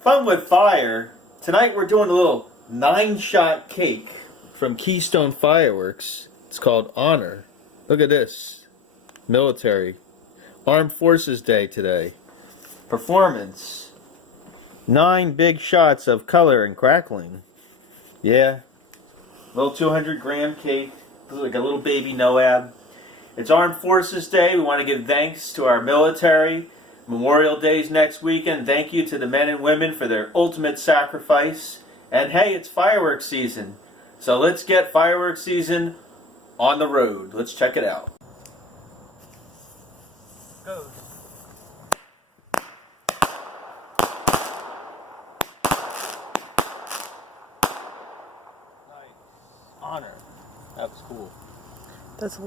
Fun with fire. Tonight we're doing a little 9-shot cake from Keystone Fireworks. It's called Honor. Look at this. Military. Armed Forces Day today. Performance. 9 big shots of color and crackling. Yeah. Little 200-gram cake. Looks like a little baby Noab. It's Armed Forces Day. We want to give thanks to our military. Memorial Day's next weekend. Thank you to the men and women for their ultimate sacrifice. And hey, it's fireworks season. So let's get fireworks season on the road. Let's check it out. Go. Nice. Honor. That was cool. That's